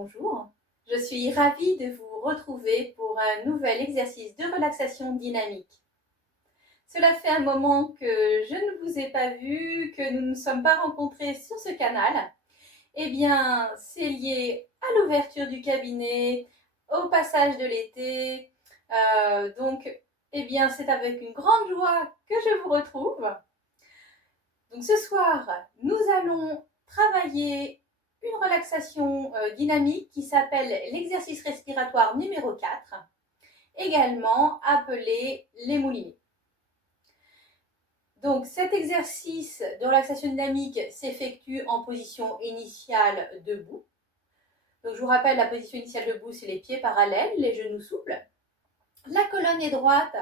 Bonjour, je suis ravie de vous retrouver pour un nouvel exercice de relaxation dynamique. Cela fait un moment que je ne vous ai pas vu, que nous ne nous sommes pas rencontrés sur ce canal. Eh bien, c'est lié à l'ouverture du cabinet, au passage de l'été. Eh bien, c'est avec une grande joie que je vous retrouve. Donc ce soir, nous allons travailler une relaxation dynamique qui s'appelle l'exercice respiratoire numéro 4, également appelé les moulinets. Donc cet exercice de relaxation dynamique s'effectue en position initiale debout. Donc je vous rappelle, la position initiale debout, c'est les pieds parallèles, les genoux souples. La colonne est droite,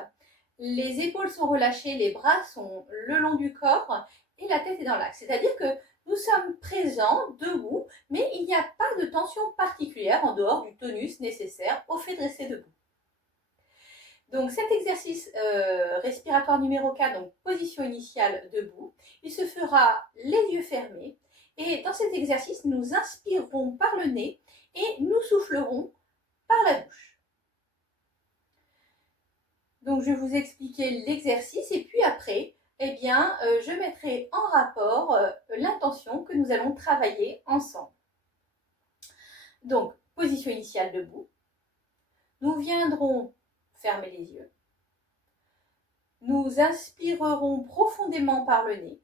les épaules sont relâchées, les bras sont le long du corps et la tête est dans l'axe. C'est-à-dire que nous sommes présents, debout, mais il n'y a pas de tension particulière en dehors du tonus nécessaire au fait de rester debout. Donc cet exercice respiratoire numéro 4, donc position initiale debout, il se fera les yeux fermés. Et dans cet exercice, nous inspirerons par le nez et nous soufflerons par la bouche. Donc je vais vous expliquer l'exercice et puis après, je mettrai en rapport l'intention que nous allons travailler ensemble. Donc, position initiale debout. Nous viendrons fermer les yeux. Nous inspirerons profondément par le nez.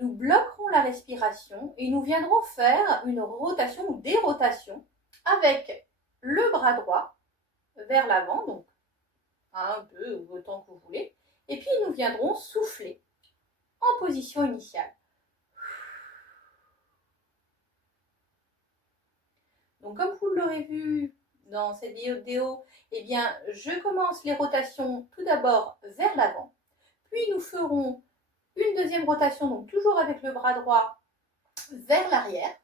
Nous bloquerons la respiration et nous viendrons faire une rotation ou des rotations avec le bras droit vers l'avant, donc un peu ou autant que vous voulez. Et puis nous viendrons souffler en position initiale. Donc comme vous l'aurez vu dans cette vidéo, je commence les rotations tout d'abord vers l'avant, puis nous ferons une deuxième rotation, donc toujours avec le bras droit vers l'arrière.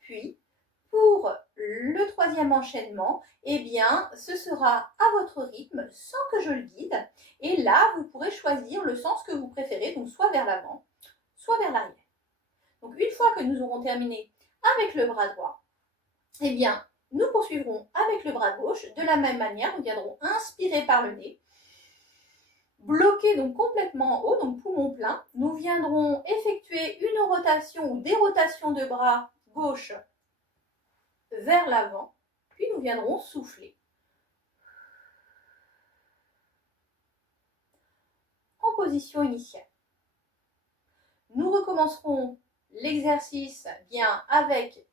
Puis, pour le troisième enchaînement, ce sera à votre rythme, sans que je le guide. Et là, vous pourrez choisir le sens que vous préférez, donc soit vers l'avant, soit vers l'arrière. Donc, une fois que nous aurons terminé avec le bras droit, nous poursuivrons avec le bras gauche. De la même manière, nous viendrons inspirer par le nez, bloquer donc complètement en haut, donc poumon plein. Nous viendrons effectuer une rotation ou des rotations de bras gauche vers l'avant, puis nous viendrons souffler. En position initiale. Nous recommencerons l'exercice avec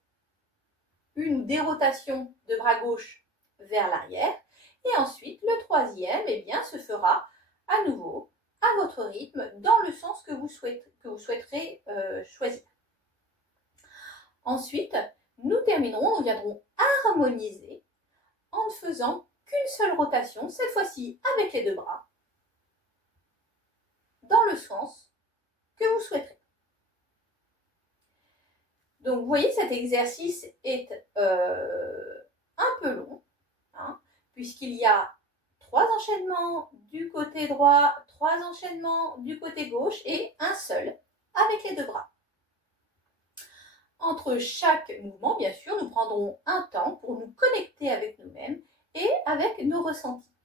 une ou des rotations de bras gauche vers l'arrière. Et ensuite, le troisième se fera à nouveau à votre rythme dans le sens que vous souhaiterez choisir. Ensuite, nous terminerons, nous viendrons harmoniser en ne faisant qu'une seule rotation, cette fois-ci avec les deux bras, dans le sens que vous souhaiterez. Donc, vous voyez, cet exercice est un peu long, puisqu'il y a 3 enchaînements du côté droit, 3 enchaînements du côté gauche et un seul avec les deux bras. Entre chaque mouvement, bien sûr, nous prendrons un temps pour nous connecter avec nous-mêmes et avec nos ressentis.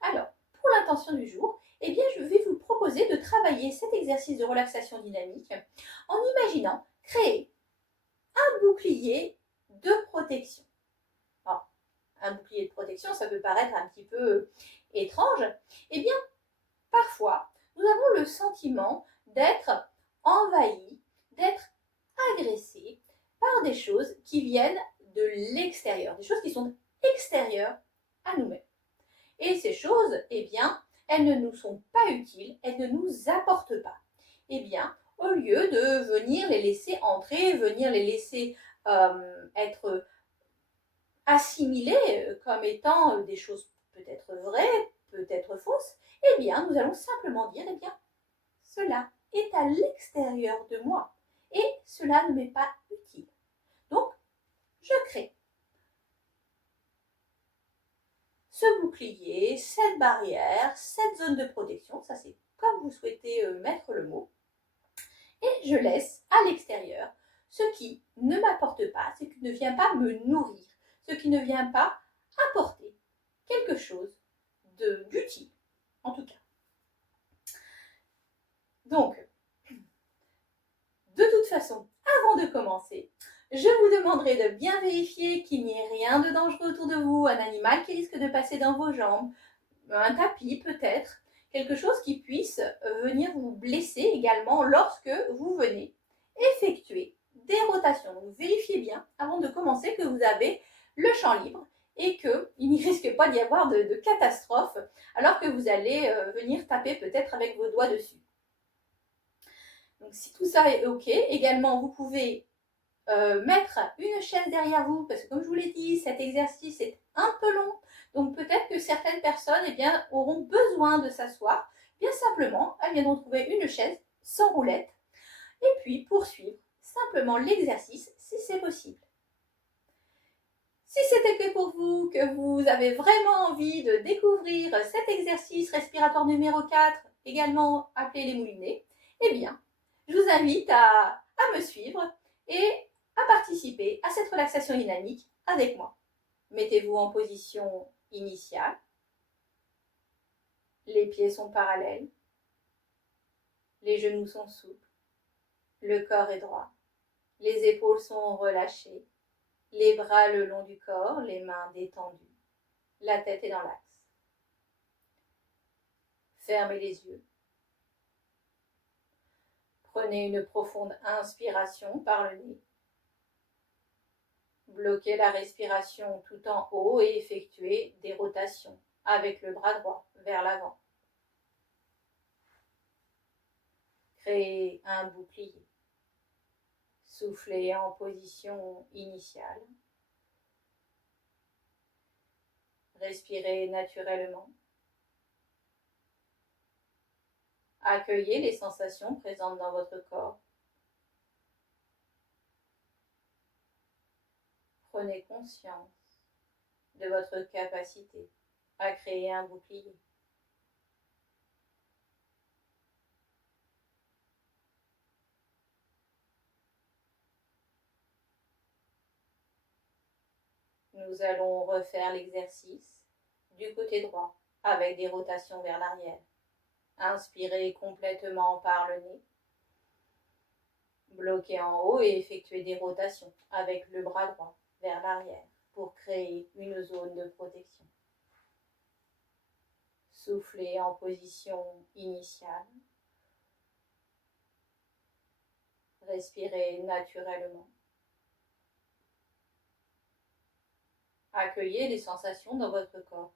Alors, pour l'intention du jour, je vais vous proposer de travailler cet exercice de relaxation dynamique en imaginant créer un bouclier de protection. Alors, un bouclier de protection, ça peut paraître un petit peu étrange. Parfois, nous avons le sentiment d'être envahi, d'être agressé par des choses qui viennent de l'extérieur, des choses qui sont extérieures à nous-mêmes. Et ces choses, elles ne nous sont pas utiles, elles ne nous apportent pas. Au lieu de venir les laisser entrer, venir les laisser être assimilées comme étant des choses peut-être vraies, peut-être fausses, nous allons simplement dire, cela est à l'extérieur de moi et cela ne m'est pas utile. Donc, je crée ce bouclier, cette barrière, cette zone de protection, ça c'est comme vous souhaitez mettre le mot. je laisse à l'extérieur ce qui ne m'apporte pas, ce qui ne vient pas me nourrir, ce qui ne vient pas apporter quelque chose d'utile, en tout cas. Donc, de toute façon, avant de commencer, je vous demanderai de bien vérifier qu'il n'y ait rien de dangereux autour de vous, un animal qui risque de passer dans vos jambes, un tapis peut-être, quelque chose qui puisse venir vous blesser également lorsque vous venez effectuer des rotations. Donc vérifiez bien avant de commencer que vous avez le champ libre et qu'il n'y risque pas d'y avoir de catastrophe alors que vous allez venir taper peut-être avec vos doigts dessus. Donc si tout ça est OK, également vous pouvez mettre une chaise derrière vous, parce que comme je vous l'ai dit, cet exercice est un peu long, donc peut-être que certaines personnes auront besoin de s'asseoir. Bien simplement, elles viendront trouver une chaise sans roulette, et puis poursuivre simplement l'exercice si c'est possible. Si c'est OK pour vous, que vous avez vraiment envie de découvrir cet exercice respiratoire numéro 4, également appelé les moulinets, eh bien, je vous invite à me suivre et à participer à cette relaxation dynamique avec moi. Mettez-vous en position initiale. Les pieds sont parallèles. Les genoux sont souples. Le corps est droit. Les épaules sont relâchées. Les bras le long du corps, les mains détendues. La tête est dans l'axe. Fermez les yeux. Prenez une profonde inspiration par le nez. Bloquez la respiration tout en haut et effectuez des rotations avec le bras droit vers l'avant. Créez un bouclier. Soufflez en position initiale. Respirez naturellement. Accueillez les sensations présentes dans votre corps. Prenez conscience de votre capacité à créer un bouclier. Nous allons refaire l'exercice du côté droit avec des rotations vers l'arrière. Inspirez complètement par le nez. Bloquez en haut et effectuez des rotations avec le bras droit vers l'arrière pour créer une zone de protection. Soufflez en position initiale. Respirez naturellement. Accueillez les sensations dans votre corps.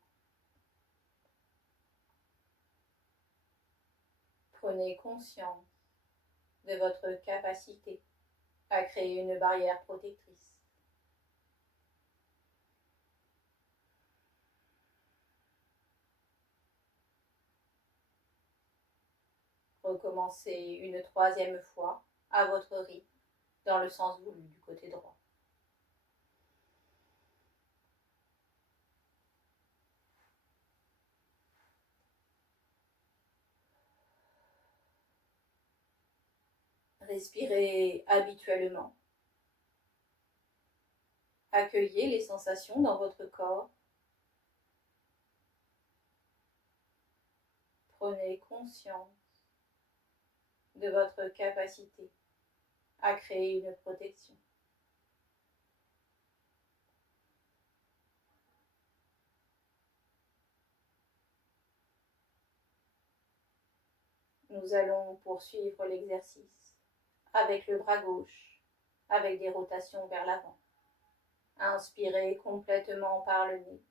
Prenez conscience de votre capacité à créer une barrière protectrice. Recommencez une troisième fois à votre rythme dans le sens voulu du côté droit. Respirez habituellement. Accueillez les sensations dans votre corps. Prenez conscience de votre capacité à créer une protection. Nous allons poursuivre l'exercice avec le bras gauche, avec des rotations vers l'avant. Inspirez complètement par le nez.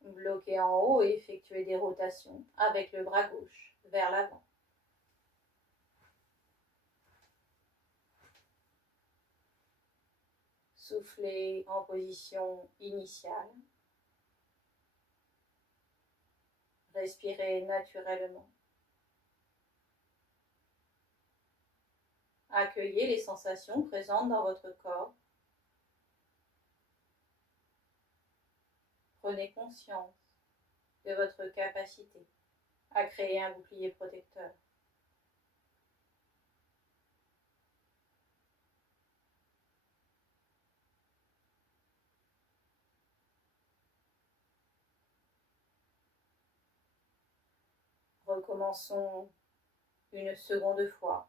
Bloquez en haut et effectuez des rotations avec le bras gauche vers l'avant. Soufflez en position initiale. Respirez naturellement. Accueillez les sensations présentes dans votre corps. Prenez conscience de votre capacité à créer un bouclier protecteur. Recommençons une seconde fois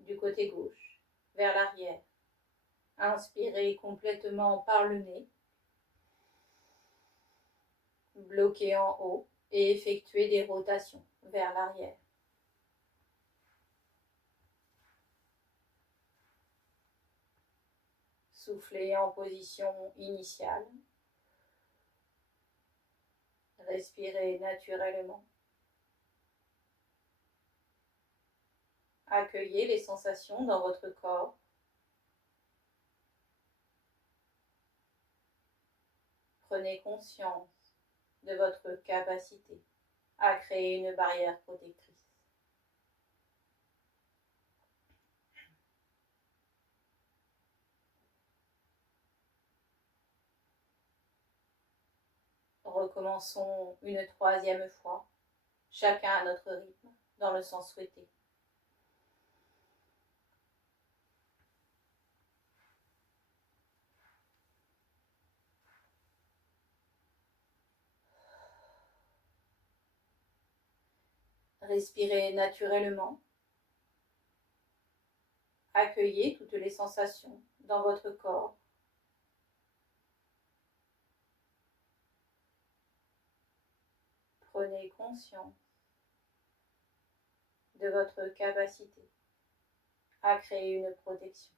du côté gauche vers l'arrière. Inspirez complètement par le nez. Bloquez en haut et effectuez des rotations vers l'arrière. Soufflez en position initiale. Respirez naturellement. Accueillez les sensations dans votre corps. Prenez conscience de votre capacité à créer une barrière protectrice. Recommençons une troisième fois, chacun à notre rythme, dans le sens souhaité. Respirez naturellement. Accueillez toutes les sensations dans votre corps. Prenez conscience de votre capacité à créer une protection.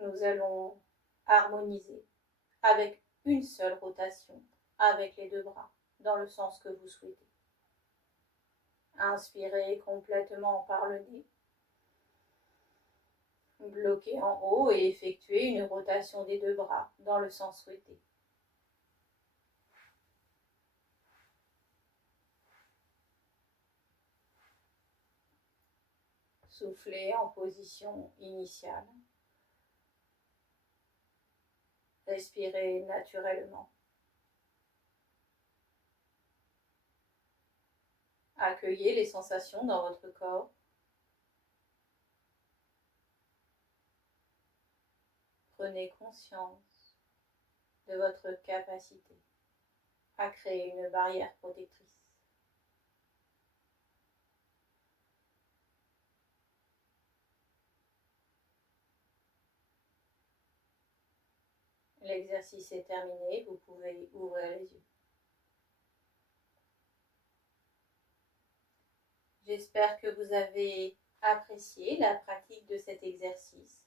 Nous allons harmoniser avec une seule rotation avec les deux bras dans le sens que vous souhaitez. Inspirez complètement par le nez. Bloquez en haut et effectuez une rotation des deux bras dans le sens souhaité. Soufflez en position initiale. Respirez naturellement. Accueillez les sensations dans votre corps. Prenez conscience de votre capacité à créer une barrière protectrice. L'exercice est terminé, vous pouvez ouvrir les yeux. J'espère que vous avez apprécié la pratique de cet exercice.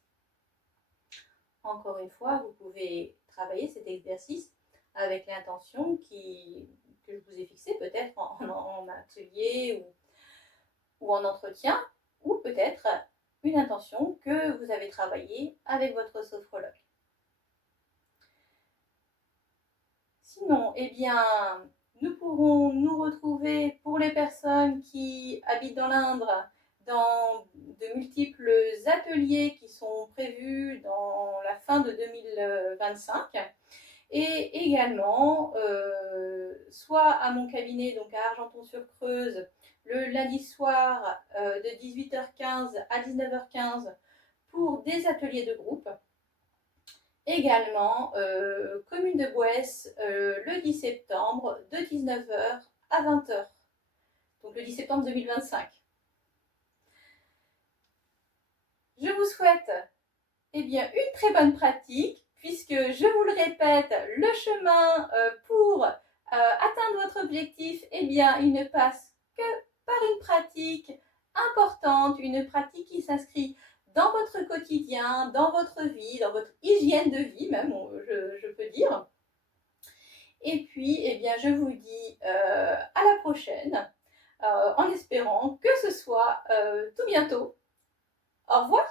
Encore une fois, vous pouvez travailler cet exercice avec l'intention que je vous ai fixée, peut-être en atelier ou en entretien, ou peut-être une intention que vous avez travaillée avec votre sophrologue. Sinon, eh bien, nous pourrons nous retrouver pour les personnes qui habitent dans l'Indre dans de multiples ateliers qui sont prévus dans la fin de 2025 et également soit à mon cabinet, donc à Argenton-sur-Creuse, le lundi soir de 18h15 à 19h15 pour des ateliers de groupe. Également, commune de Bouès, le 10 septembre, de 19h à 20h. Donc le 10 septembre 2025. Je vous souhaite une très bonne pratique, puisque, je vous le répète, le chemin pour atteindre votre objectif, il ne passe que par une pratique importante, une pratique qui s'inscrit dans votre quotidien, dans votre vie, dans votre hygiène de vie même, je peux dire. Et puis, je vous dis à la prochaine, en espérant que ce soit tout bientôt. Au revoir.